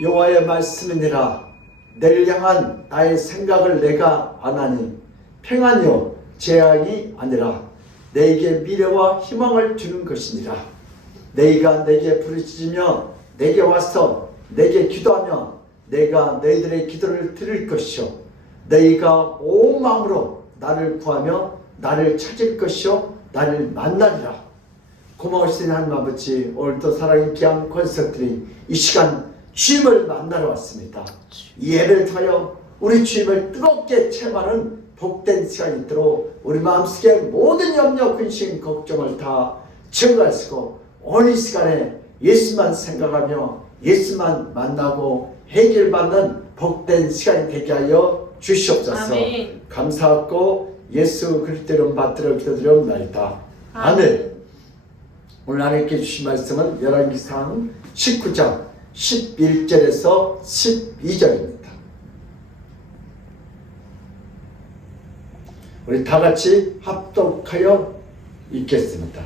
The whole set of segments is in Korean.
여호와의 말씀이니라. 내를 향한 나의 생각을 내가 아나니 평안이요 재앙이 아니라 내게 미래와 희망을 주는 것이니라. 너희가 내게 부르짖으며 내게 와서 내게 기도하며 내가 너희들의 기도를 들을 것이요 너희가 온 마음으로 나를 구하며 나를 찾을 것이요 나를 만나리라. 고마우신 하나님 아버지, 오늘도 사랑의 귀한 권석들이 이 시간 주님을 만나러 왔습니다. 이 예배를 통하여 우리 주님을 뜨겁게 체험하는 복된 시간이 있도록 우리 마음속에 모든 염려, 근심, 걱정을 다 제거하시고 오늘 이 시간에 예수만 생각하며 예수만 만나고 해결받는 복된 시간이 되게 하여 주시옵소서. 아멘. 감사하고 예수 그리스도로 받들어 기도드리옵나이다. 아멘. 오늘 하나님께 주신 말씀은 열왕기상 19장 11절에서 12절입니다. 우리 다 같이 합독하여 읽겠습니다.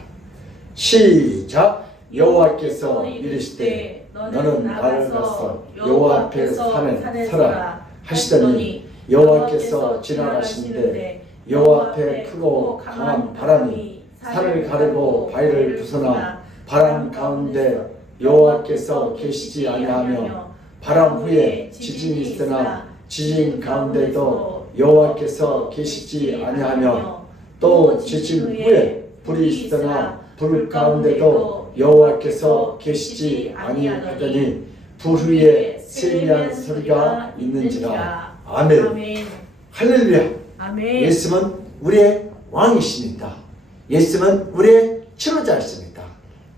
시작. 여호와께서 이르시되 너는 나가서 여호와 앞에 산에 서라 하시더니 여호와께서 지나가시는데 여호와 앞에 크고 강한 바람이 산을 가르고 바위를 부서나 바람 가운데 여호와께서 계시지 아니하며 바람 후에 지진이 있으나 지진 가운데도 여호와께서 계시지 아니하며 또 지진 후에 불이 있으나 불 가운데도 여호와께서 계시지 아니하더니 불 위에 세미한 소리가 있는지라. 아멘. 아멘. 할렐루야. 아멘. 예수는 우리의 왕이십니다. 예수는 우리의 치료자이십니다.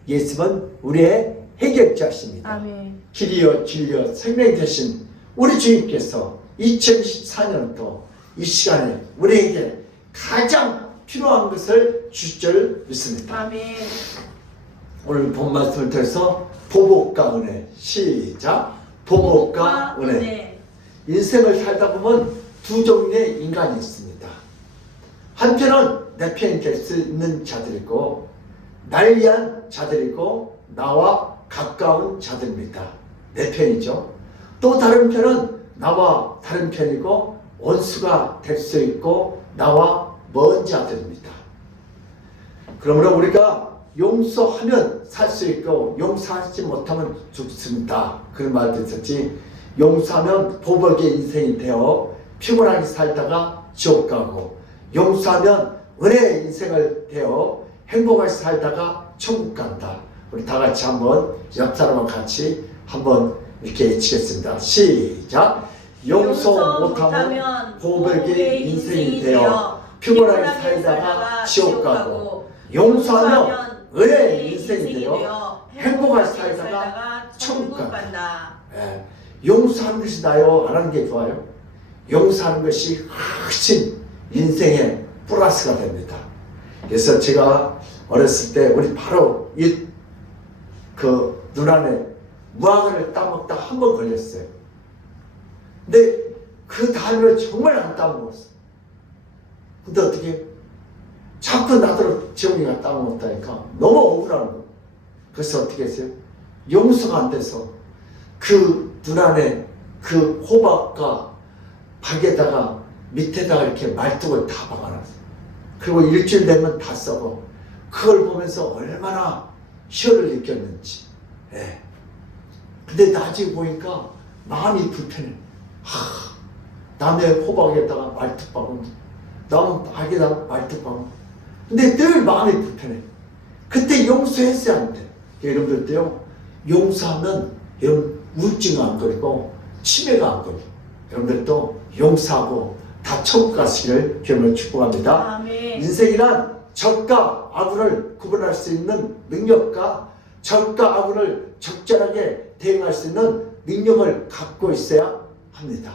예수는 우리의 해결자십니다. 아멘. 길이요 진리요 생명 되신 우리 주님께서 2024년도 이 시간에 우리에게 가장 필요한 것을 주실 줄 믿습니다. 아멘. 오늘 본 말씀을 통해서 보복과 은혜. 시작. 보복과 은혜. 인생을 살다 보면 두 종류의 인간이 있습니다. 한편은 내 편이 될 수 있는 자들이고 날 위한 자들이고 나와 가까운 자들입니다. 내 편이죠. 또 다른 편은 나와 다른 편이고 원수가 될 수 있고 나와 먼 자들입니다. 그러므로 우리가 용서하면 살 수 있고 용서하지 못하면 죽습니다. 그런 말도 있었지. 용서하면 보복의 인생이 되어 피곤하게 살다가 지옥 가고 용서하면 은혜의 인생을 되어 행복하게 살다가 천국 간다. 우리 다 같이 한번 옆 사람과 같이 한번 이렇게 외치겠습니다. 시작. 용서 못하면 보복의 인생이 되어 피곤하게 살다가 지옥 가고 용서하면 은혜의 인생이 되어 행복하게 살다가 천국 간다. 예. 용서하는 것이 나요? 안 하는 게 좋아요? 용서하는 것이 훨씬 인생의 플러스가 됩니다. 그래서 제가 어렸을 때 우리 바로 이 눈 안에 무화과를 따먹다 한 번 걸렸어요. 근데 그 다음에 정말 안 따먹었어. 근데 어떻게 자꾸 나더러 지영이가 따먹었다니까 너무 억울한 거. 그래서 어떻게 했어요? 용서가 안 돼서 그 눈 안에 그 호박과 박에다가 밑에다가 이렇게 말뚝을 다 박아놨어요. 그리고 일주일 되면 다 썩어. 그걸 보면서 얼마나 희열을 느꼈는지. 예. 근데 나중에 보니까 마음이 불편해. 남의 호박에다가 말뚝 박으면 남은 박에다가 말뚝 박으면 근데 늘 마음이 불편해. 그때 용서했어야 하는데 여러분들도요, 용서하면 여러분 우울증 안 걸리고 치매가 안 걸려. 여러분들도 용서하고 다 천국 가시기를 주님으로 축복합니다. 아멘. 인생이란 적과 악을 구분할 수 있는 능력과 적과 악을 적절하게 대응할 수 있는 능력을 갖고 있어야 합니다.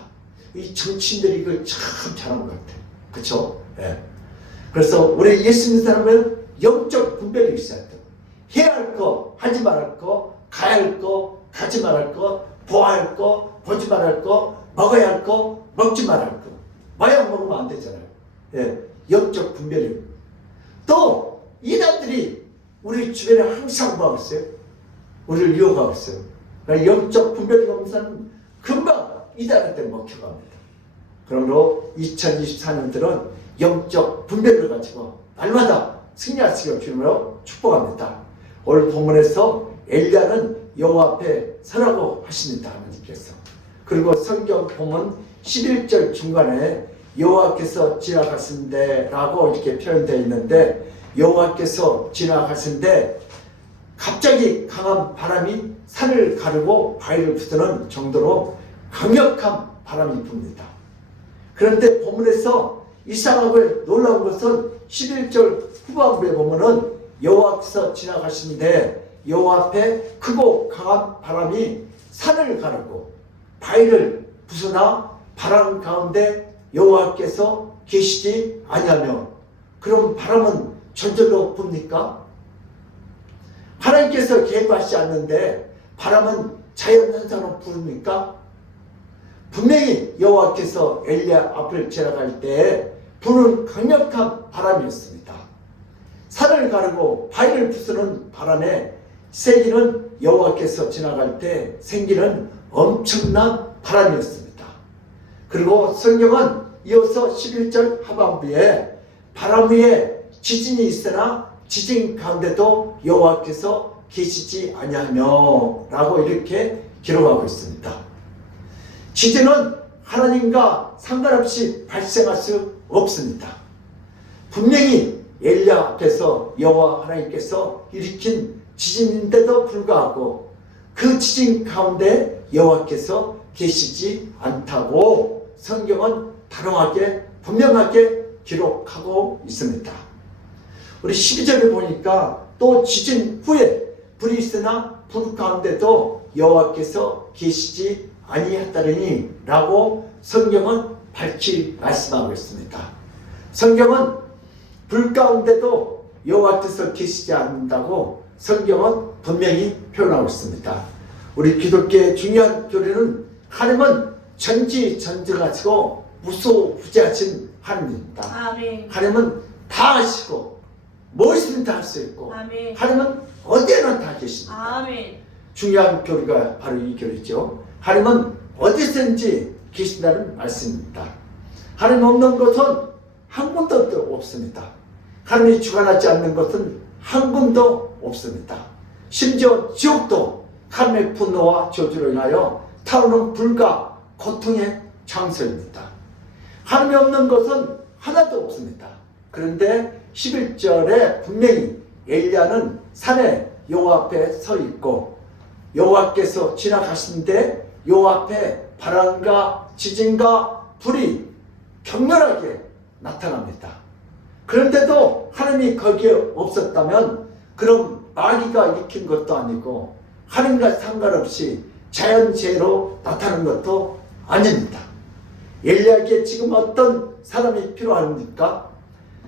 이 정치인들이 이걸 참 잘한 것 같아요. 그렇죠? 예. 그래서 우리 예수 믿는 사람은 영적 분별이 있어야 돼요. 해야 할 거, 하지 말할 거, 가야 할 거, 가지 말할 거, 보아야 할 거, 보지 말할 거, 먹어야 할 거, 먹지 말할 거. 마약 먹으면 안 되잖아요. 예. 영적 분별이. 또 이단들이 우리 주변에 항상 뭐 하고 있어요? 우리를 유혹하고 있어요. 그러니까 영적 분별이 없는 사람은 금방 이단한테 먹혀갑니다. 그러므로 2024년들은 영적 분별을 가지고 날마다 승리하시기를 주님으로 축복합니다. 오늘 본문에서 엘리야는 여호와 앞에 서라고 하십니다. 하나님께서. 그리고 성경 본문 11절 중간에 여호와께서 지나가신데 라고 이렇게 표현되어 있는데, 여호와께서 지나가신데 갑자기 강한 바람이 산을 가르고 바위를 부수는 정도로 강력한 바람이 붑니다. 그런데 본문에서 이상하고 놀라운 것은 11절 후반부에 보면은 여호와께서 지나가시는데 여호와 앞에 크고 강한 바람이 산을 가르고 바위를 부수나 바람 가운데 여호와께서 계시지 아니하며, 그럼 바람은 저절로 붑니까? 하나님께서 계획하시지 않는데 바람은 자연현상으로 부릅니까? 분명히 여호와께서 엘리야 앞을 지나갈 때 부는 강력한 바람이었습니다. 산을 가르고 바위를 부수는 바람에 세기는 여호와께서 지나갈 때 생기는 엄청난 바람이었습니다. 그리고 성경은 이어서 11절 하반부에 바람 위에 지진이 있으나 지진 가운데도 여호와께서 계시지 아니하며 라고 이렇게 기록하고 있습니다. 지진은 하나님과 상관없이 발생할 수 없습니다. 분명히 엘리야 앞에서 여호와 하나님께서 일으킨 지진인데도 불구하고 그 지진 가운데 여호와께서 계시지 않다고 성경은 단호하게 분명하게 기록하고 있습니다. 우리 12절에 보니까 또 지진 후에 불이 있으나 불 가운데도 여호와께서 계시지 아니하다더니 라고 성경은 밝히 말씀하고 있습니다. 성경은 불 가운데도 여호와께서 계시지 않는다고 성경은 분명히 표현하고 있습니다. 우리 기독교의 중요한 교리는 하나님은 전지전능하시고 무소부재하신 하나님입니다. 아멘. 하나님은 다 아시고 무엇이든 다 할 수 있고 아멘. 하나님은 어디에나 다 계십니다. 아멘. 중요한 교리가 바로 이 교리죠. 하나님은 어디든지 계신다는 말씀입니다. 하나님 없는 것은 한 군데도 없습니다. 하나님이 주관하지 않는 것은 한 군도 없습니다. 심지어 지옥도 하나님의 분노와 저주로 인하여 타오르는 불과 고통의 장소입니다. 하나님이 없는 것은 하나도 없습니다. 그런데 11절에 분명히 엘리야는 산에 여호와 앞에 서 있고 여호와께서 지나가시는데 여호와 앞에 바람과 지진과 불이 격렬하게 나타납니다. 그런데도 하나님이 거기에 없었다면 그럼 마귀가 일으킨 것도 아니고 하나님과 상관없이 자연재해로 나타나는 것도 아닙니다. 엘리야에게 지금 어떤 사람이 필요합니까?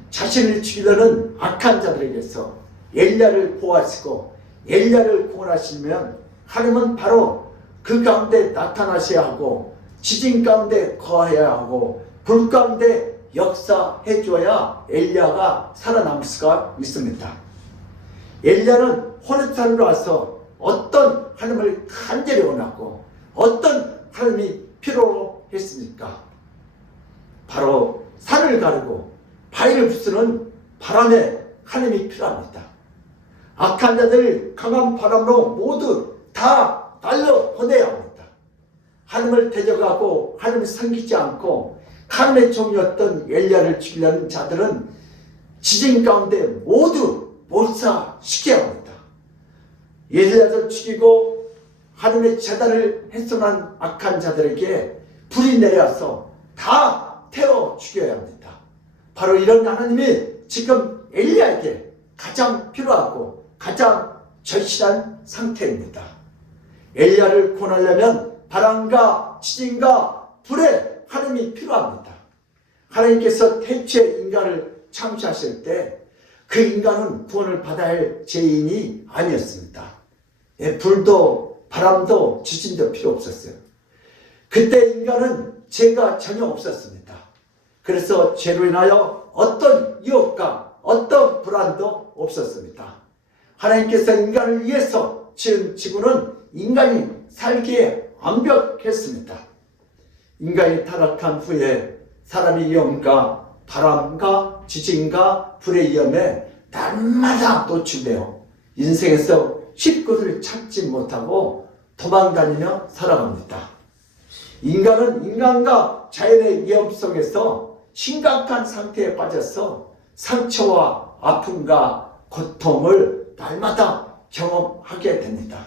자신을 죽이려는 악한 자들에게서 엘리야를 보호하시고 엘리야를 구원하시면 하나님은 바로 그 가운데 나타나셔야 하고 지진 가운데 거해야 하고 불 가운데 역사해 줘야 엘리야가 살아남을 수가 있습니다. 엘리야는 호렙산으로 와서 어떤 하나님을 간절히 원하고 어떤 하나님이 필요로 했습니까? 바로 산을 가르고 바위를 부수는 바람에 하나님이 필요합니다. 악한 자들 강한 바람으로 모두 다 날려 보내야 합니다. 하나님을 대적하고 하나님을 섬기지 않고 하나님의 종이었던 엘리야를 죽이려는 자들은 지진 가운데 모두 몰사시켜야 합니다. 엘리야를 죽이고 하나님의 제단을 훼손한 악한 자들에게 불이 내려서 다 태워 죽여야 합니다. 바로 이런 하나님이 지금 엘리야에게 가장 필요하고 가장 절실한 상태입니다. 엘리야를 구원하려면 바람과 지진과 불에 하나님이 필요합니다. 하나님께서 태초에 인간을 창조하실 때 그 인간은 구원을 받아야 할 죄인이 아니었습니다. 불도 바람도 지진도 필요 없었어요. 그때 인간은 죄가 전혀 없었습니다. 그래서 죄로 인하여 어떤 유혹과 어떤 불안도 없었습니다. 하나님께서 인간을 위해서 지은 지구는 인간이 살기에 완벽했습니다. 인간이 타락한 후에 사람의 위험과 바람과 지진과 불의 위험에 날마다 노출되어 인생에서 쉴 곳을 찾지 못하고 도망다니며 살아갑니다. 인간은 인간과 자연의 위험 속에서 심각한 상태에 빠져서 상처와 아픔과 고통을 날마다 경험하게 됩니다.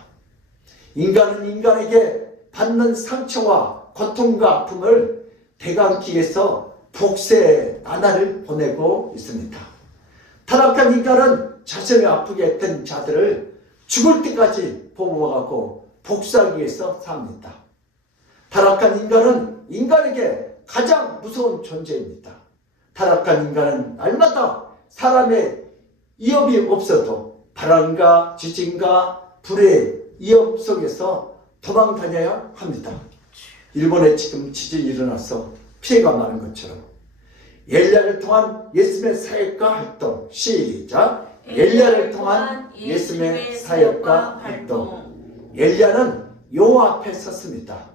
인간은 인간에게 받는 상처와 고통과 아픔을 대강기 위해서 복세의 나날을 보내고 있습니다. 타락한 인간은 자신을 아프게 했던 자들을 죽을 때까지 보호하고 복수하기 위해서 삽니다. 타락한 인간은 인간에게 가장 무서운 존재입니다. 타락한 인간은 날마다 사람의 위협이 없어도 바람과 지진과 불의 위협 속에서 도망 다녀야 합니다. 일본에 지금 지진이 일어나서 피해가 많은 것처럼 엘리야를 통한 예수님의 사역과 활동 시작 엘리야를 통한 예수님의 사역과 활동 엘리야는 여호와 앞에 섰습니다.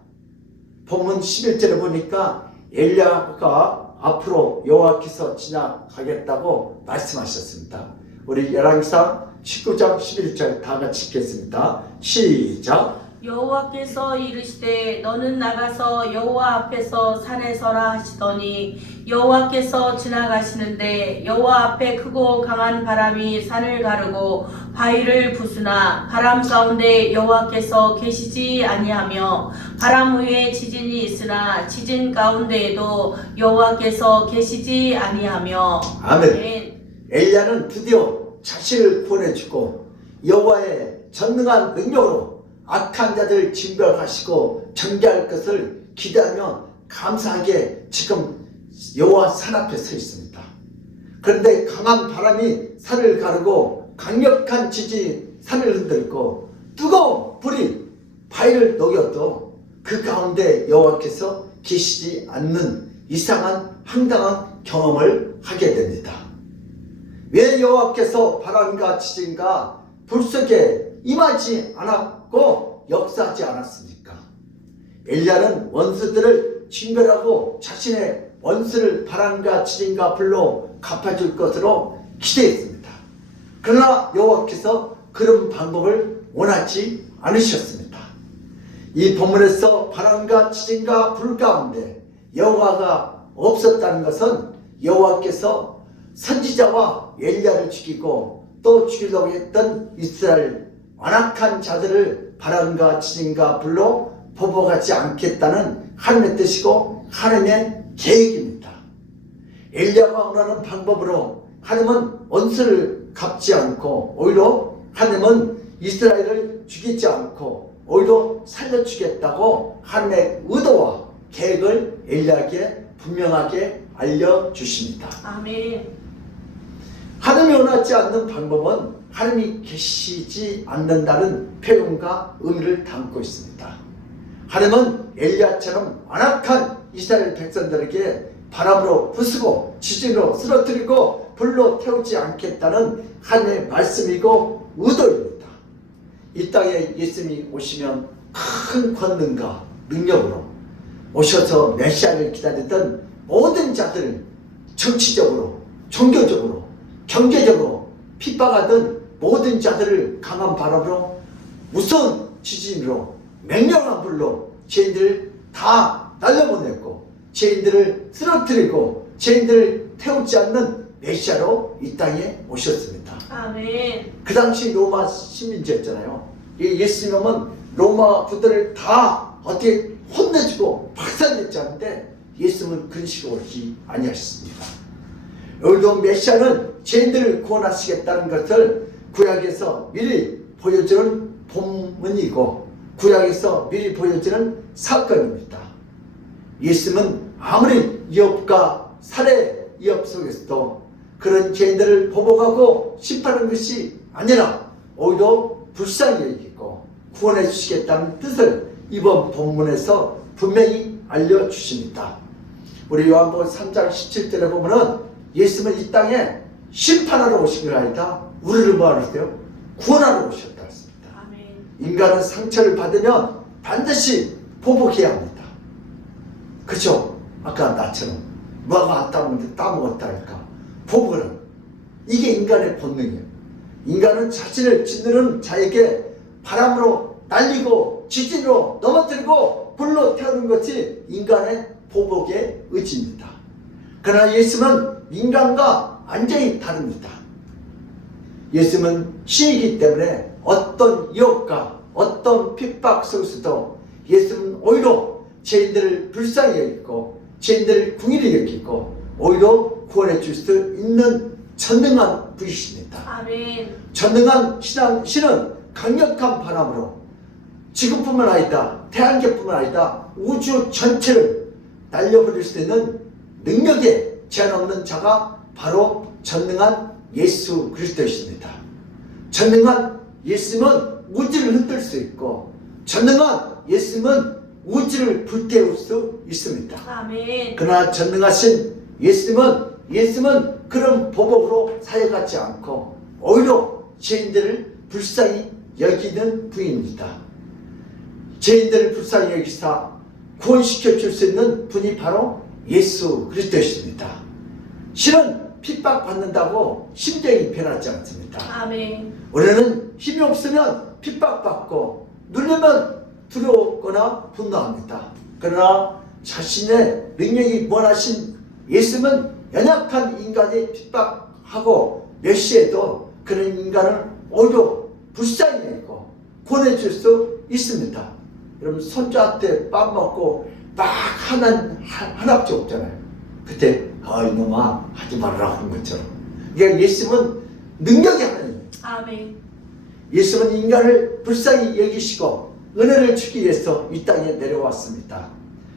본문 11절에 보니까 엘리야가 앞으로 여호와께서 지나가겠다고 말씀하셨습니다. 우리 열왕기상 19장 11절 다 같이 읽겠습니다. 시작 여호와께서 이르시되 너는 나가서 여호와 앞에서 산에 서라 하시더니 여호와께서 지나가시는데 여호와 앞에 크고 강한 바람이 산을 가르고 바위를 부수나 바람 가운데 여호와께서 계시지 아니하며 바람 위에 지진이 있으나 지진 가운데에도 여호와께서 계시지 아니하며 아멘. 엘리야는 드디어 자신을 구원해주고 여호와의 전능한 능력으로 악한 자들 징벌하시고 정죄할 것을 기대하며 감사하게 지금 여호와 산 앞에 서 있습니다. 그런데 강한 바람이 산을 가르고 강력한 지진이 산을 흔들고 뜨거운 불이 바위를 녹여도 그 가운데 여호와께서 계시지 않는 이상한 황당한 경험을 하게 됩니다. 왜 여호와께서 바람과 지진과 불 속에 임하지 않았고 역사하지 않았습니까? 엘리야는 원수들을 징벌하고 자신의 원수를 바람과 지진과 불로 갚아줄 것으로 기대했습니다. 그러나 여호와께서 그런 방법을 원하지 않으셨습니다. 이 본문에서 바람과 지진과 불 가운데 여호와가 없었다는 것은 여호와께서 선지자와 엘리야를 죽이고 또 죽이려고 했던 이스라엘 완악한 자들을 바람과 지진과 불로 보복하지 않겠다는 하나님의 뜻이고 하나님의 계획입니다. 엘리야가 원하는 방법으로 하나님은 원수를 갚지 않고 오히려 하나님은 이스라엘을 죽이지 않고 오히려 살려주겠다고 하나님의 의도와 계획을 엘리야에게 분명하게 알려주십니다. 아멘. 하나님이 원하지 않는 방법은 하나님이 계시지 않는다는 표현과 의미를 담고 있습니다. 하나님은 엘리야처럼 완악한 이스라엘 백성들에게 바람으로 부수고 지진으로 쓰러뜨리고 불로 태우지 않겠다는 하나님의 말씀이고 의도입니다. 이 땅에 예수님이 오시면 큰 권능과 능력으로 오셔서 메시아를 기다리던 모든 자들, 정치적으로, 종교적으로, 경제적으로 핍박하던 모든 자들을 강한 바람으로 무서운 지진으로 맹렬한 불로 죄인들을 다 날려보냈고 죄인들을 쓰러뜨리고 죄인들을 태우지 않는 메시아로 이 땅에 오셨습니다. 아멘. 그 당시 로마 식민지였잖아요. 이 예수님은 로마 부들을 다 어떻게 혼내주고 박살냈지 않은데 예수님은 그런 식으로 오지 아니하셨습니다. 오늘도 메시아는 죄인들을 구원하시겠다는 것을 구약에서 미리 보여주는 본문이고 구약에서 미리 보여주는 사건입니다. 예수님은 아무리 위협과 살해 위협 속에서도 그런 죄인들을 보복하고 심판하는 것이 아니라 오히려 불쌍히 여기고 구원해 주시겠다는 뜻을 이번 본문에서 분명히 알려주십니다. 우리 요한복음 3장 17절에 보면은 예수님은 이 땅에 심판하러 오신 게 아니다. 우리를 뭐하러 오세요? 구원하러 오셨다 했습니다. 아멘. 인간은 상처를 받으면 반드시 보복해야 합니다. 그죠? 아까 나처럼 뭐가 안 따먹는데 따먹었다 할까? 보복을 하는 이게 인간의 본능이에요. 인간은 자신을 짓누르는 자에게 바람으로 날리고 지진으로 넘어뜨리고 불로 태우는 것이 인간의 보복의 의지입니다. 그러나 예수님은 인간과 완전히 다릅니다. 예수님은 신이기 때문에 어떤 유혹과 어떤 핍박 속에서도 예수님은 오히려 죄인들을 불쌍히 여기고 죄인들을 궁일히 여기고 오히려 구원해 줄 수 있는 전능한 분이십니다. 아멘. 전능한 신은 강력한 바람으로 지구뿐만 아니다 태양계뿐만 아니다 우주 전체를 날려버릴 수 있는 능력에 제한 없는 자가 바로 전능한 예수 그리스도이십니다. 전능한 예수님은 우주를 흔들 수 있고 전능한 예수님은 우주를 불태울 수 있습니다. 아멘. 그러나 전능하신 예수님은 그런 보복으로 사용하지 않고 오히려 죄인들을 불쌍히 여기는 분입니다. 죄인들을 불쌍히 여기사 구원시켜 줄 수 있는 분이 바로 예수 그리스도이십니다. 신은 핍박받는다고 심정이 변하지 않습니다. 아멘. 우리는 힘이 없으면 핍박받고 누르면 두려웠거나 분노합니다. 그러나 자신의 능력이 무한하신 예수님은 연약한 인간이 핍박하고 멸시해도 그런 인간을 오히려 불쌍히 여기고 구원해 줄 수 있습니다. 여러분 손자한테 밥 먹고 막 하나밖에 없잖아요. 그때 이놈아 하지 말라고 하는 것처럼. 그러니까 예수님은 능력이 하나님. 아멘. 예수는 인간을 불쌍히 여기시고 은혜를 주기 위해서 이 땅에 내려왔습니다.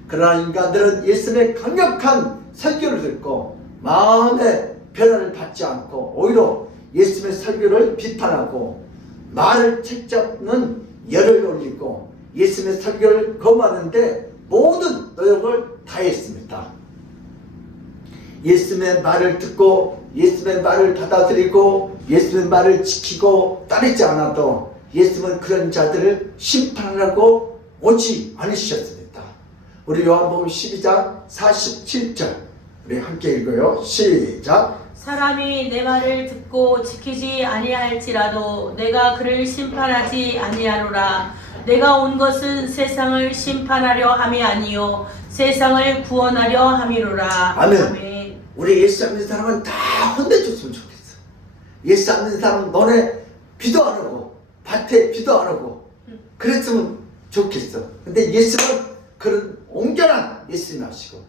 그러나 인간들은 예수님의 강력한 설교를 듣고 마음의 변화를 받지 않고 오히려 예수님의 설교를 비판하고 말을 책잡는 열을 올리고 예수님의 설교를 거부하는데 모든 노력을 다했습니다. 예수님의 말을 듣고 예수님의 말을 받아들이고 예수님의 말을 지키고 따르지 않아도 예수님은 그런 자들을 심판하라고 오지 않으셨습니다. 우리 요한복음 12장 47절 우리 함께 읽어요. 시작. 사람이 내 말을 듣고 지키지 아니할지라도 내가 그를 심판하지 아니하노라. 내가 온 것은 세상을 심판하려 함이 아니요 세상을 구원하려 함이로라. 아멘. 우리 예수 안 믿는 사람은 다 혼내줬으면 좋겠어. 예수 안 믿는 사람은 너네 비도 안 오고 밭에 비도 안 오고 그랬으면 좋겠어. 근데 예수는 그런 온전한 예수님 하시고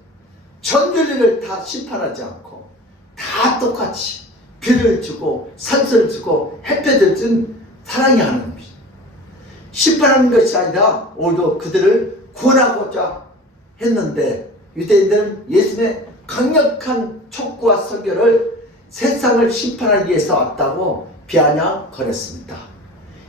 전 인류를 다 심판하지 않고 다 똑같이 비를 주고 산소를 주고 햇볕을 준 사랑이 하나님이 심판하는 것이 아니라 오히려 그들을 구원하고자 했는데 유대인들은 예수님의 강력한 촉구와 설교를 세상을 심판하기 위해서 왔다고 비아냥거렸습니다.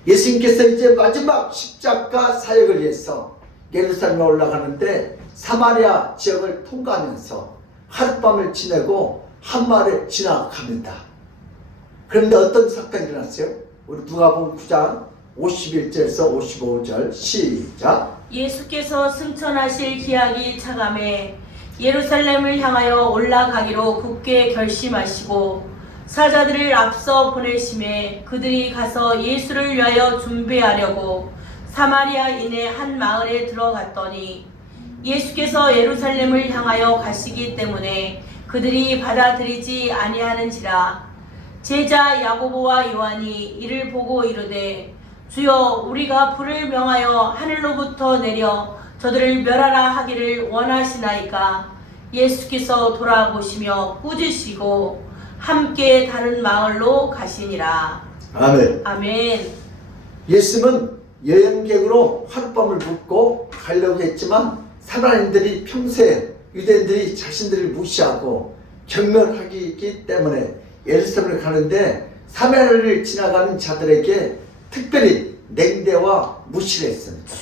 예수님께서 이제 마지막 십자가 사역을 위해서 예루살렘에 올라가는데 사마리아 지역을 통과하면서 하룻밤을 지내고 한마을에 지나갑니다. 그런데 어떤 사건이 일어났어요? 우리 누가복음 9장 51절에서 55절 시작. 예수께서 승천하실 기약이 차감해 예루살렘을 향하여 올라가기로 굳게 결심하시고 사자들을 앞서 보내심에 그들이 가서 예수를 위하여 준비하려고 사마리아인의 한 마을에 들어갔더니 예수께서 예루살렘을 향하여 가시기 때문에 그들이 받아들이지 아니하는지라. 제자 야고보와 요한이 이를 보고 이르되 주여 우리가 불을 명하여 하늘로부터 내려 저들을 멸하라 하기를 원하시나이까. 예수께서 돌아보시며 꾸짖으시고 함께 다른 마을로 가시니라. 아멘. 아멘. 예수는 여행객으로 하룻밤을 묵고 가려고 했지만 사마리아인들이 평소에 유대인들이 자신들을 무시하고 경멸하기 때문에 예루살렘을 가는데 사마리아를 지나가는 자들에게 특별히 냉대와 무시를 했습니다.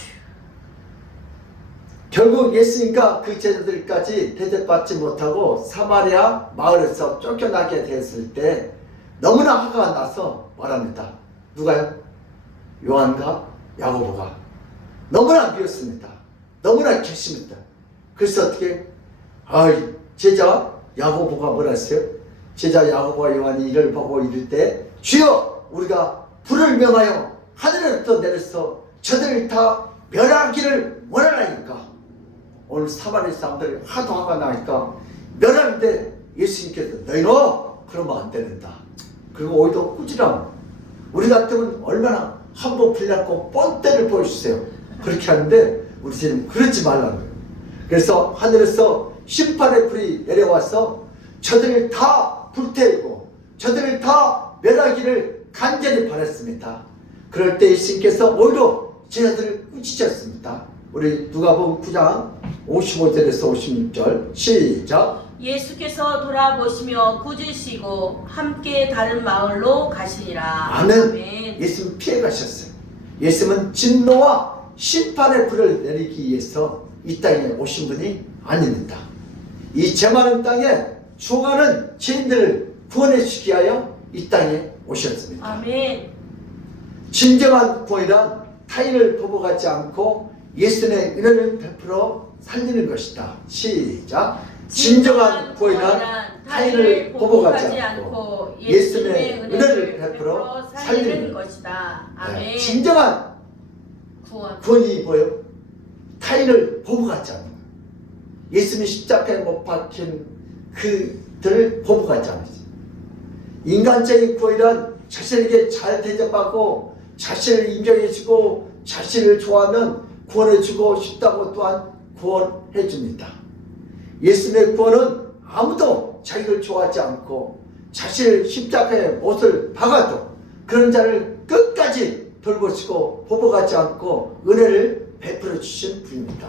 결국 예수님과 그 제자들까지 대접받지 못하고 사마리아 마을에서 쫓겨나게 됐을 때 너무나 화가 나서 말합니다. 누가요? 요한과 야고보가 너무나 미웠습니다. 너무나 격심했다. 그래서 어떻게 제자 야고보가 뭐라 했어요? 제자 야고보와 요한이 이를 보고 이를 때 주여 우리가 불을 명하여 하늘에부터 내려서 저들을 다 멸하기를 원하나이까. 오늘 사마리아 사람들이 하도 화가 나니까 멸하는데 예수님께서 너희는 그러면 안 된다. 그리고 오히려 꾸지람. 우리 같으면 얼마나 한번 불났고 뻔때를 보여주세요. 그렇게 하는데 우리 지금 그러지 말라는 거예요. 그래서 하늘에서 심판의 불이 내려와서 저들을 다 불태우고 저들을 다 멸하기를 간절히 바랐습니다. 그럴 때 예수님께서 오히려 제자들을 꾸짖으셨습니다. 우리 누가복음 9장 55절에서 56절 시작. 예수께서 돌아보시며 꾸짖으시고 함께 다른 마을로 가시니라. 아멘. 아멘. 예수는 피해 가셨어요. 예수는 진노와 심판의 불을 내리기 위해서 이 땅에 오신 분이 아닙니다. 이 죄 많은 땅에 죽어가는 죄인들을 구원해 주기 위하여 이 땅에 오셨습니다. 아멘. 진정한 구원이란 타인을 보복하지 않고 예수님의 은혜를 베풀어 살리는 것이다. 시작. 진정한 구원이란 타인을 보복하지 않고 예수님의 은혜를 베풀어 살리는 것이다. 아멘. 네, 진정한 구원이 뭐예요? 타인을 보복하지 않는 거예요. 예수님이 십자가에 못 박힌 그들을 보복하지 않으세요. 인간적인 구원이란 자신에게 잘 대접하고 자신을 인정해주고 자신을 좋아하면 구원해주고 싶다고 또한 구원해줍니다. 예수님의 구원은 아무도 자기를 좋아하지 않고 자신을 십자가에 못을 박아도 그런 자를 끝까지 돌보시고 보복하지 않고 은혜를 베풀어 주신 분입니다.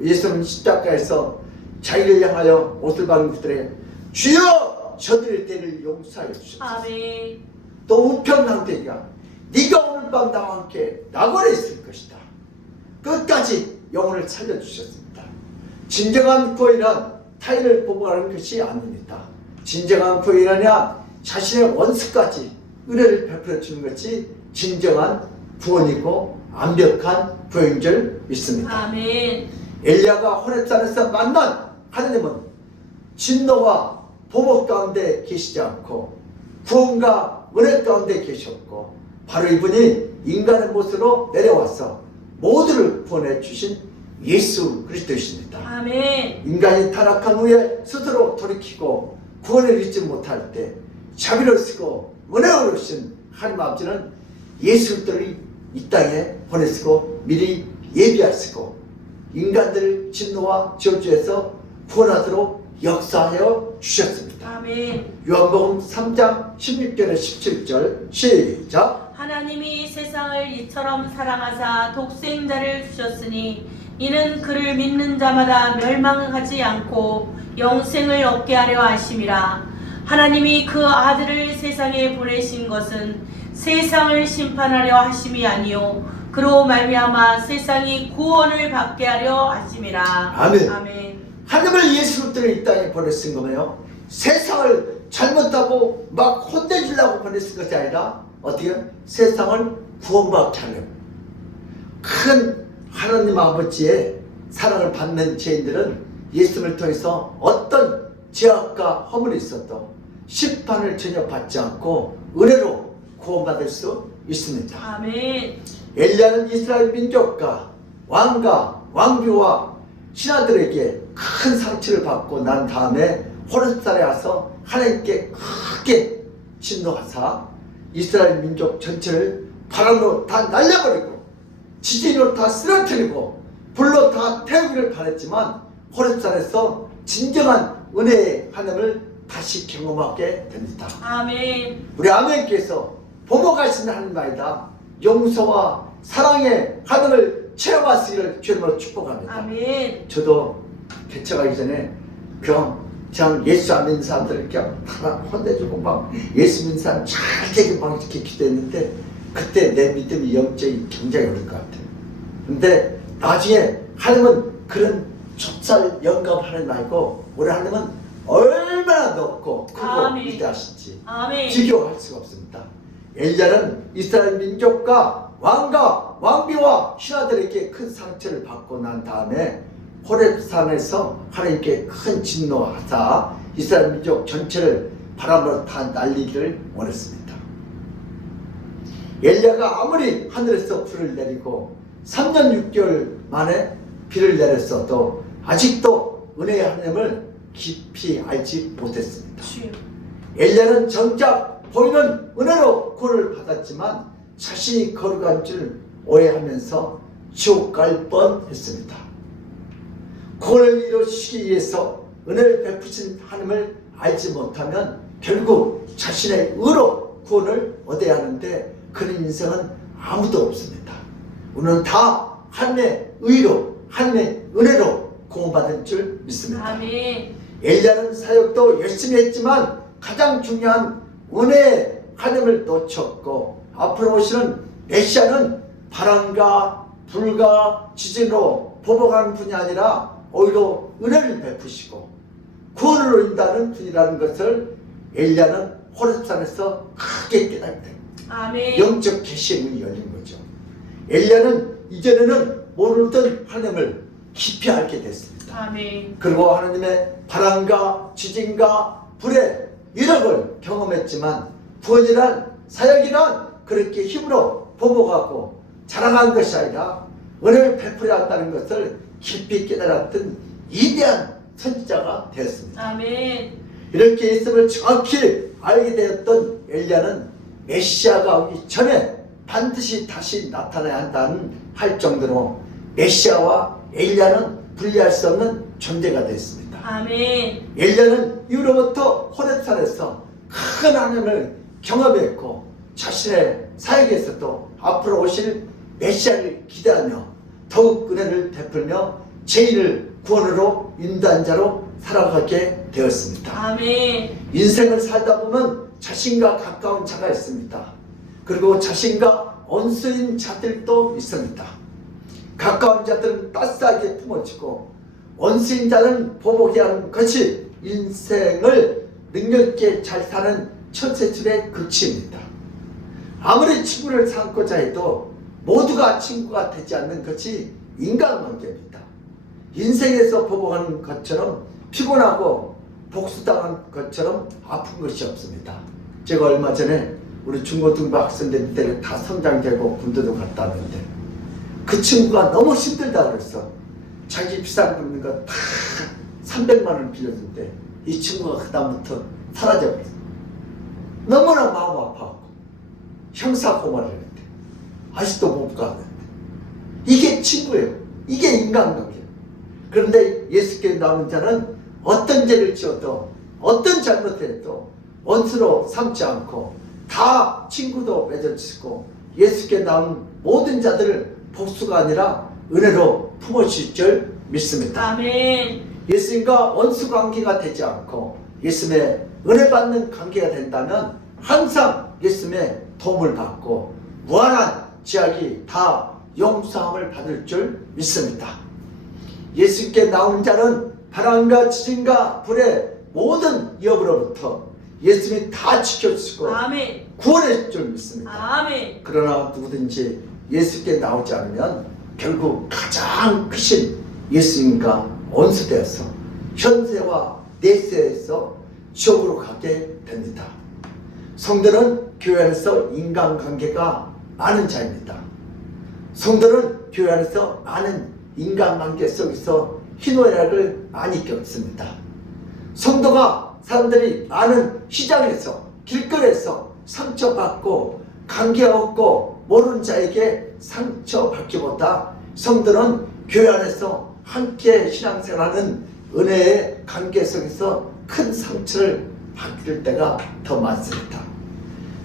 예수님은 십자가에서 자기를 향하여 옷을 받은 그들에게 주여 저들의 죄를 용서하여 주셨습니다. 아멘. 또 우편당대기가 네가 오늘 밤 나와 함께 낙원에 있을 것이다. 끝까지 영혼을 살려주셨습니다. 진정한 구원이란 타인을 보복하는 것이 아닙니다. 진정한 구원이라냐 자신의 원수까지 은혜를 베풀어 주는 것이 진정한 구원이고 완벽한 구원인 줄 믿습니다. 아멘. 엘리야가 호렙산에서 만난 하나님은 진노와 보복 가운데 계시지 않고 구원과 은혜 가운데 계셨고 바로 이분이 인간의 모습으로 내려와서 모두를 구원해 주신 예수 그리스도이십니다. 아멘. 인간이 타락한 후에 스스로 돌이키고 구원을 잊지 못할 때 자비를 쓰고 은혜로우신 하나님 아버지는 예수들이 이 땅에 보내시고 미리 예비하시고 인간들을 진노와 저주에서 구원하도록 역사하여 주셨습니다. 아멘. 요한복음 3장 16절에 17절 시작. 하나님이 세상을 이처럼 사랑하사 독생자를 주셨으니 이는 그를 믿는 자마다 멸망하지 않고 영생을 얻게 하려 하심이라. 하나님이 그 아들을 세상에 보내신 것은 세상을 심판하려 하심이 아니요 그로 말미암아 세상이 구원을 받게 하려 하심이라. 아멘. 아멘. 하나님을 예수 그리스도를 이 땅에 보내신 거면요 세상을 잘못하고 막 혼내주려고 보내신 것이 아니라 어떻게 세상을 구원받게 하려고. 큰 하나님 아버지의 사랑을 받는 죄인들은 예수님을 통해서 어떤 죄악과 허물이 있어도 심판을 전혀 받지 않고 은혜로 구원받을 수 있습니다. 아멘. 엘리야는 이스라엘 민족과 왕과 왕비와 신하들에게 큰 상처를 받고 난 다음에 호렙산에 와서 하나님께 크게 진노하사 이스라엘 민족 전체를 바람으로 다 날려버리고 지진으로 다 쓰러뜨리고 불로 다 태우기를 바랬지만 호렙산에서 진정한 은혜의 하나님을 다시 경험하게 됩니다. 아멘. 우리 아멘께서 보복하시는 하나님 아니다 용서와 사랑의 하나님을 체험하시기를 주님으로 축복합니다. 아멘. 저도 개척하기 전에 그냥 예수 안 믿는 사람들 그냥 다 혼내주고 막 예수 믿는 사람 잘 되게 막 이렇게 기도했는데 그때 내 믿음이 영적이 굉장히 어려운 것 같아요. 근데 나중에 하나님은 그런 좁쌀 영감하는 말고 우리 하나님은 얼마나 높고 크고 아멘. 위대하신지 아멘. 비교할 수가 없습니다. 엘리야는 이스라엘 민족과 왕과 왕비와 신하들에게 큰 상처를 받고 난 다음에 호렙산에서 하나님께 큰 진노하사 이스라엘 민족 전체를 바람으로 다 날리기를 원했습니다. 엘리야가 아무리 하늘에서 불을 내리고 3년 6개월 만에 비를 내렸어도 아직도 은혜의 하나님을 깊이 알지 못했습니다. 주여. 엘리야는 정작 보이는 은혜로 구원을 받았지만 자신이 거룩한 줄 오해하면서 지옥 갈 뻔했습니다. 구원을 이루시기 위해서 은혜를 베푸신 하나님을 알지 못하면 결국 자신의 의로 구원을 얻어야 하는데 그런 인생은 아무도 없습니다. 우리는 다 하나님의 의로 하나님의 은혜로 구원받은 줄 믿습니다. 아멘. 엘리야는 사역도 열심히 했지만 가장 중요한 은혜의 하나님을 놓쳤고 앞으로 오시는 메시아는 바람과 불과 지진으로 보복하는 분이 아니라 오히려 은혜를 베푸시고 구원을 인다는 분이라는 것을 엘리야는 호렙산에서 크게 깨닫게 됩니다. 아멘. 영적 계시의 문이 열린 거죠. 엘리야는 이전에는 모르던 하나님을 깊이 알게 됐습니다. 아멘. 그리고 하나님의 바람과 지진과 불의 이력을 경험했지만 구원이란 사역이란 그렇게 힘으로 보복하고 자랑한 것이 아니라 은혜를 베풀어야 한다는 것을 깊이 깨달았던 위대한 선지자가 되었습니다. 아멘. 이렇게 예수를 정확히 알게 되었던 엘리야는 메시아가 오기 전에 반드시 다시 나타나야 한다는 할 정도로 메시아와 엘리야는 분리할 수 없는 존재가 됐습니다. 아멘. 엘리야는 이후로부터 호렙산에서 큰 하나님을 경험했고 자신의 사역에서도 앞으로 오실 메시아를 기대하며 더욱 은혜를 베풀며 죄인을 구원으로 인도한 자로 살아가게 되었습니다. 아멘. 인생을 살다 보면 자신과 가까운 자가 있습니다. 그리고 자신과 원수인 자들도 있습니다. 가까운 자들은 따스하게 품어주고 원수인 자는 보복해 하는 것이 인생을 능력있게 잘 사는 천세줄의 극치입니다. 아무리 친구를 삼고자 해도 모두가 친구가 되지 않는 것이 인간관계입니다. 인생에서 보복하는 것처럼 피곤하고 복수당한 것처럼 아픈 것이 없습니다. 제가 얼마 전에 우리 중고등부 학생들 때를 다 성장되고 군대도 갔다 왔는데 그 친구가 너무 힘들다 그랬어. 자기 비싼 거 있는 거 다 300만 원을 빌려줬는데 이 친구가 그다음부터 사라져버렸어. 너무나 마음 아파하고 형사고발을 했는데 아직도 못 가는데 이게 친구예요. 이게 인간관계예요. 그런데 예수께 나오는 자는 어떤 죄를 지어도 어떤 잘못을 해도 원수로 삼지 않고 다 친구도 맺어주시고 예수께 나온 모든 자들을 복수가 아니라 은혜로 품어주실 줄 믿습니다. 아멘. 예수님과 원수 관계가 되지 않고 예수님의 은혜 받는 관계가 된다면 항상 예수님의 도움을 받고 무한한 죄악이 다 용서함을 받을 줄 믿습니다. 예수께 나오는 자는 바람과 지진과 불의 모든 위협으로부터 예수님이 다 지켜주시고 아멘. 구원해 줄 믿습니다. 아멘. 그러나 누구든지 예수께 나오지 않으면 결국 가장 크신 예수님과 원수되어서 현세와 내세에서 지옥으로 가게 됩니다. 성도는 교회 안에서 인간관계가 많은 자입니다. 성도는 교회 안에서 많은 인간관계 속에서 희노애락을 많이 겪습니다. 성도가 사람들이 많은 시장에서 길거리에서 상처받고 관계 없고 모르는 자에게 상처받기보다 성도는 교회 안에서 함께 신앙생활하는 은혜의 관계 속에서 큰 상처를 받을 때가 더 많습니다.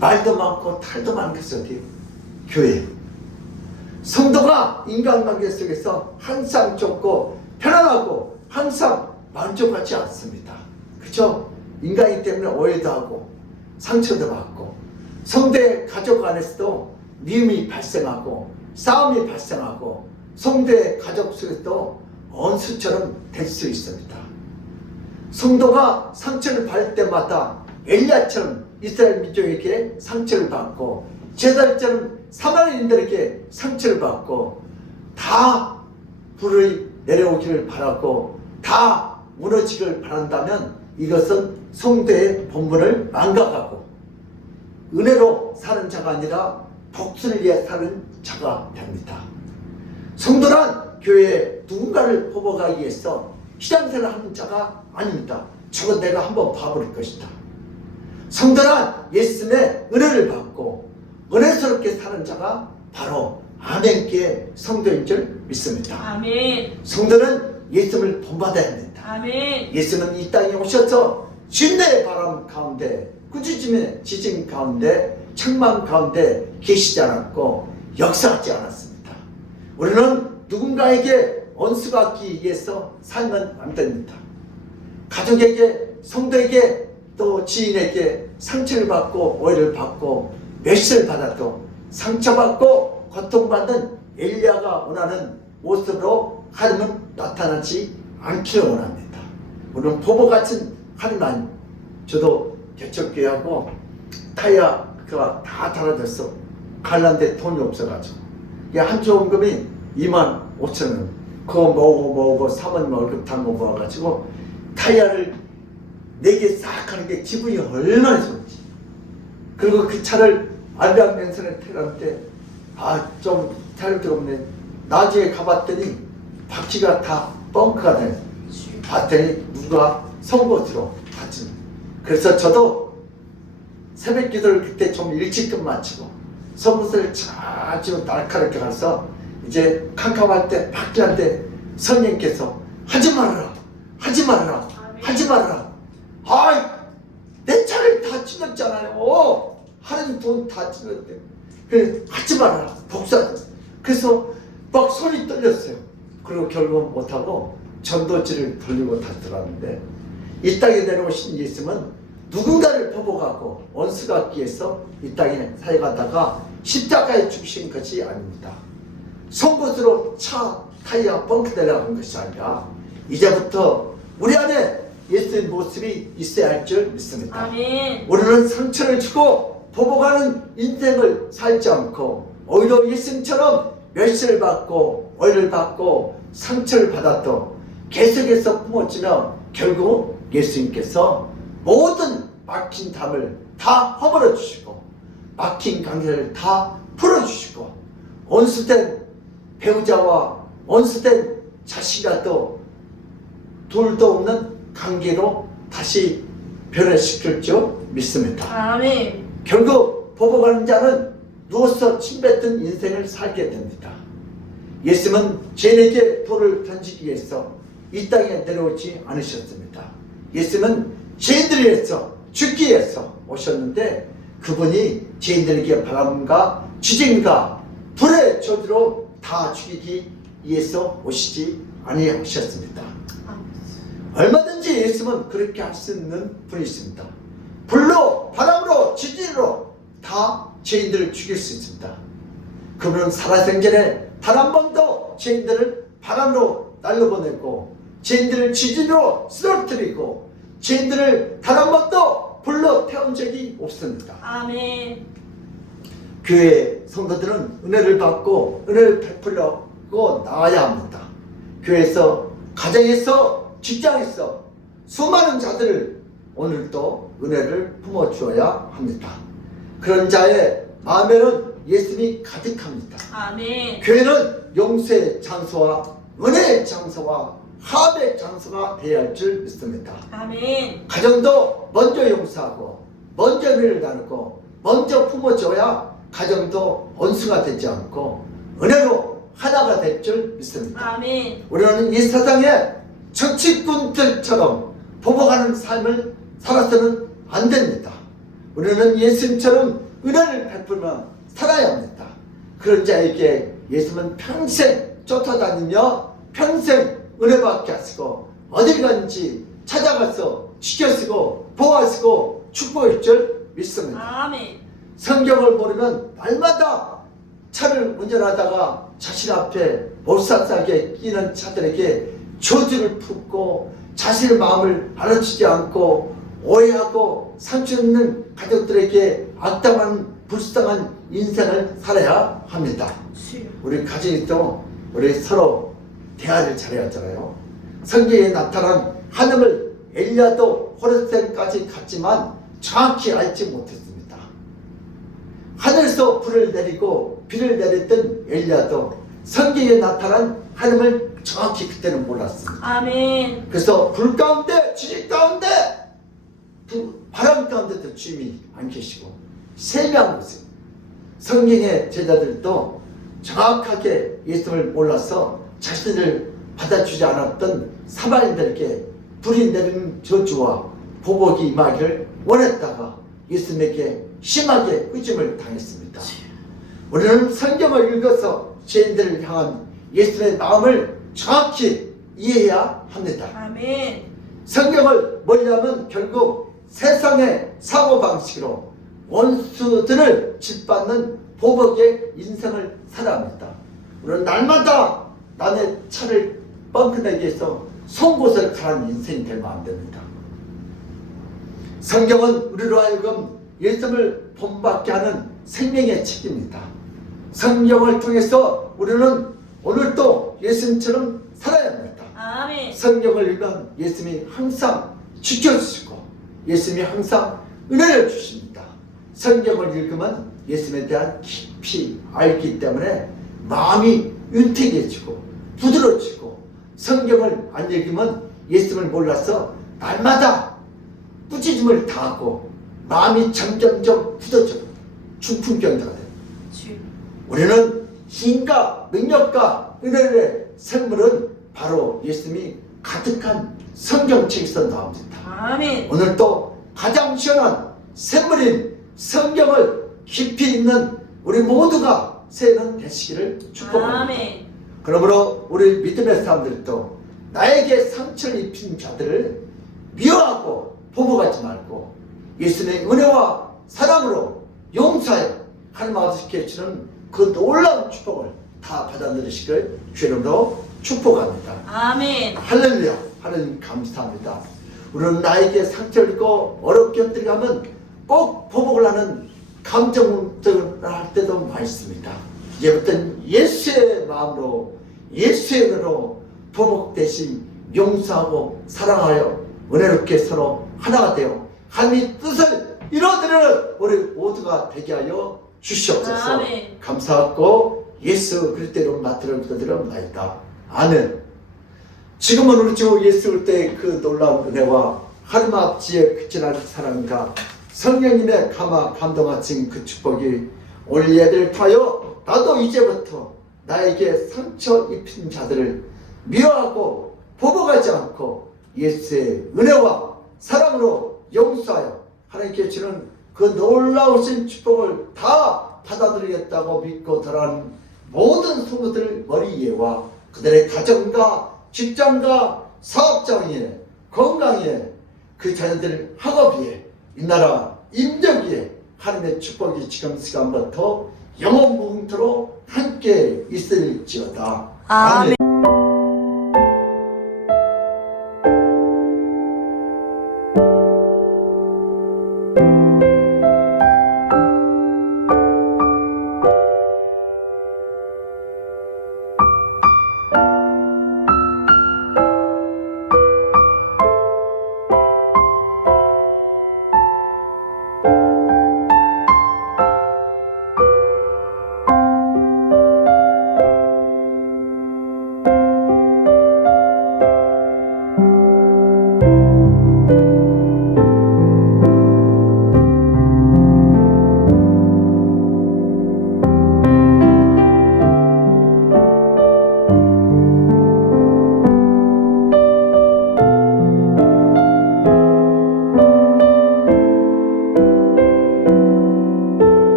말도 많고 탈도 많은 것이 어디예요? 교회. 성도가 인간관계 속에서 항상 좁고 편안하고 항상 만족하지 않습니다. 그죠? 인간이기 때문에 오해도 하고 상처도 받고 성도의 가족 안에서도 미움이 발생하고 싸움이 발생하고 성도의 가족 속에서도 원수처럼 될 수 있습니다. 성도가 상처를 받을 때마다 엘리야처럼 이스라엘 민족에게 상처를 받고 제사장처럼 사마리아인들에게 상처를 받고 다 불이 내려오기를 바라고 다 무너지기를 바란다면 이것은 성도의 본분을 망각하고 은혜로 사는 자가 아니라 복수를 위해 사는 자가 됩니다. 성도란 교회에 누군가를 뽑아가기 위해서 시장생활을 하는 자가 아닙니다. 저건 내가 한번 봐볼 것이다. 성도란 예수님의 은혜를 받고 은혜스럽게 사는 자가 바로 아멘교회 성도인 줄 믿습니다. 아멘. 성도는 예수님을 본받아야 합니다. 아멘. 예수는 이 땅에 오셔서 진내의 바람 가운데 꾸짖음의 지진 가운데 책망 가운데 계시지 않았고 역사하지 않았습니다. 우리는 누군가에게 원수가 받기 위해서 살면 안 됩니다. 가족에게, 성도에게, 또 지인에게 상처를 받고 오해를 받고 멸시를 받아도 상처받고 고통받는 엘리야가 원하는 모습으로 하나님은 나타나지 않기를 원합니다. 우리는 보복같은 하나님. 저도 개척교회하고 타이어가 다 달아졌어. 갈란데 돈이 없어가지고 한 주 원금이 25,000원. 그거 모으고 사모님 월급 다 모아가지고 타이어를 4개 싹 하는데 기분이 얼마나 좋은지. 그리고 그 차를 안양면선에 태우는데 좀 타이어가 없네. 나중에 가봤더니 바퀴가 다 뻥크가 돼. 봤더니 누가 송곳으로 다친. 그래서 저도 새벽 기도를 그때 좀 일찍 끝마치고 송곳을 자주 날카롭게 가서 이제 캄캄할 때 바퀴한테 성령께서 하지 말아라, 하지 말아라, 하지 말아라. 내 차를 다 찔렀잖아요. 하는 돈 다 찔렀대. 그래, 하지 말아라. 복수하자. 그래서 막 손이 떨렸어요. 그리고 결국은 못하고 전도지를 돌리고 다들어왔는데, 이 땅에 내려오신 예수님은 누군가를 보복하고 원수가 위해서 이 땅에 살아가다가 십자가에 죽으신 것이 아닙니다. 송곳으로 차 타이어 뻥크 내려간 것이 아니라 이제부터 우리 안에 예수의 모습이 있어야 할 줄 믿습니다. 아멘. 우리는 상처를 주고 보복하는 인생을 살지 않고 오히려 예수님처럼 멸시를 받고 오해를 받고 상처를 받았던 계속해서 품어지며 결국 예수님께서 모든 막힌 담을 다 허물어 주시고 막힌 관계를 다 풀어주시고 원수된 배우자와 원수된 자식과도 둘도 없는 관계로 다시 변화시킬 줄 믿습니다. 아멘. 결국 보복하는 자는 누워서 침뱉은 인생을 살게 됩니다. 예수님은 죄인에게 돌을 던지기 위해서 이 땅에 내려오지 않으셨습니다. 예수님은 죄인들을 위해서 죽기 위해서 오셨는데 그분이 죄인들에게 바람과 지진과 불의 저주로 다 죽이기 위해서 오시지 아니하셨습니다. 얼마든지 예수님은 그렇게 할 수 있는 분이십니다. 불로 바람으로 지진으로 다 죄인들을 죽일 수 있습니다. 그분은 살아생전에 단 한 번도 죄인들을 바람으로 날려보내고 죄인들을 지진으로 쓰러뜨리고 죄인들을 단 한 번도 불로 태운 적이 없습니다. 아멘. 교회 성도들은 은혜를 받고 은혜를 베풀려고 나아야 합니다. 교회에서, 가정에서, 직장에서 수많은 자들을 오늘도 은혜를 품어주어야 합니다. 그런 자의 마음에는 예수님이 가득합니다. 아멘. 교회는 용서의 장소와 은혜의 장소와 화합의 장소가 되어야 할 줄 믿습니다. 아멘. 가정도 먼저 용서하고 먼저 은혜를 나누고 먼저 품어줘야 가정도 원수가 되지 않고 은혜로 하나가 될 줄 믿습니다. 아멘. 우리는 이 세상에 정치꾼들처럼 보복하는 삶을 살아서는 안 됩니다. 우리는 예수님처럼 은혜를 베풀며 살아야 합니다. 그런 자에게 예수님은 평생 쫓아다니며 평생 은혜받게 하시고 어딜 가든지 찾아가서 지켜쓰고 보호하시고 축복할 줄 믿습니다. 아멘. 성경을 모르면 날마다 차를 운전하다가 자신 앞에 몰상하게 끼는 차들에게 저주를 품고 자신의 마음을 알아주지 않고 오해하고 상처 있는 가족들에게 악담한 불쌍한 인생을 살아야 합니다. 우리 가정에도 우리 서로 대화를 잘해야 하잖아요. 성경에 나타난 하나님을 엘리야도 호레센까지 갔지만 정확히 알지 못했습니다. 하늘에서 불을 내리고 비를 내렸던 엘리야도 성경에 나타난 하나님을 정확히 그때는 몰랐습니다. 아멘. 그래서 불 가운데, 지진 가운데, 바람 가운데도 주님이 안 계시고 세미한 곳에 성경의 제자들도 정확하게 예수를 몰라서 자신을 받아주지 않았던 사마리아인들에게 불이 내리는 저주와 보복이 임하기를 원했다가 예수님에게 심하게 꾸짐을 당했습니다. 우리는 성경을 읽어서 죄인들을 향한 예수님의 마음을 정확히 이해해야 합니다. 아멘. 성경을 멀리하면 결국 세상의 사고방식으로 원수들을 짓밟는 보복의 인생을 살아야 합니다. 우리는 날마다 남의 차를 뻥크내기 위해서 송곳을 가는 인생이 되면 안 됩니다. 성경은 우리로 하여금 예수님을 본받게 하는 생명의 책입니다. 성경을 통해서 우리는 오늘도 예수님처럼 살아야 합니다. 아멘. 성경을 읽으면 예수님이 항상 지켜주시고 예수님이 항상 은혜를 주십니다. 성경을 읽으면 예수님에 대한 깊이 알기 때문에 마음이 윤택해지고 부드러워지고 성경을 안 읽으면 예수님을 몰라서 날마다 꾸짖음을 당하고 마음이 점점점 굳어져 중풍병자가 돼요. 우리는 힘과 능력과 은혜의 샘물은 바로 예수님이 가득한 성경책에서 나옵니다. 아멘. 오늘도 가장 시원한 샘물인 성경을 깊이 읽는 우리 모두가 새해는 되시기를 축복합니다. 아멘. 그러므로 우리 믿음의 사람들도 나에게 상처를 입힌 자들을 미워하고 보복하지 말고 예수님의 은혜와 사랑으로 용서하여 하나님 아버지께 주는 그 놀라운 축복을 다 받아 누리시길 주님으로 축복합니다. 아멘. 할렐루야. 하나님 감사합니다. 우리는 나에게 상처를 입고 어렵게 엎드려가면 꼭 보복을 하는 감정들을 할 때도 많이 있습니다. 이제부터는 예수의 마음으로 예수의 은혜로 보복 대신 용서하고 사랑하여 은혜롭게 서로 하나가 되어 하나님의 뜻을 이루어드리는 우리 모두가 되게 하여 주시옵소서. 아멘. 감사하고 예수 그리스도로 맡들어 기도드립니다. 아멘. 지금은 우리 주 예수 그리스도의 그 놀라운 은혜와 하나님 아버지의 그친한 사랑과 성령님의 감화 감동하신 그 축복이 우리 애들 타여 나도 이제부터 나에게 상처 입힌 자들을 미워하고 보복하지 않고 예수의 은혜와 사랑으로 용서하여 하나님께 주는 그 놀라우신 축복을 다 받아들이겠다고 믿고 들어간 모든 성도들 머리 위에와 그들의 가정과 직장과 사업장에 건강에 그 자녀들 학업에 이 나라 임력에 하나님의 축복이 지금 시간부터 영원 무궁토록 함께 있을지어다. 아멘.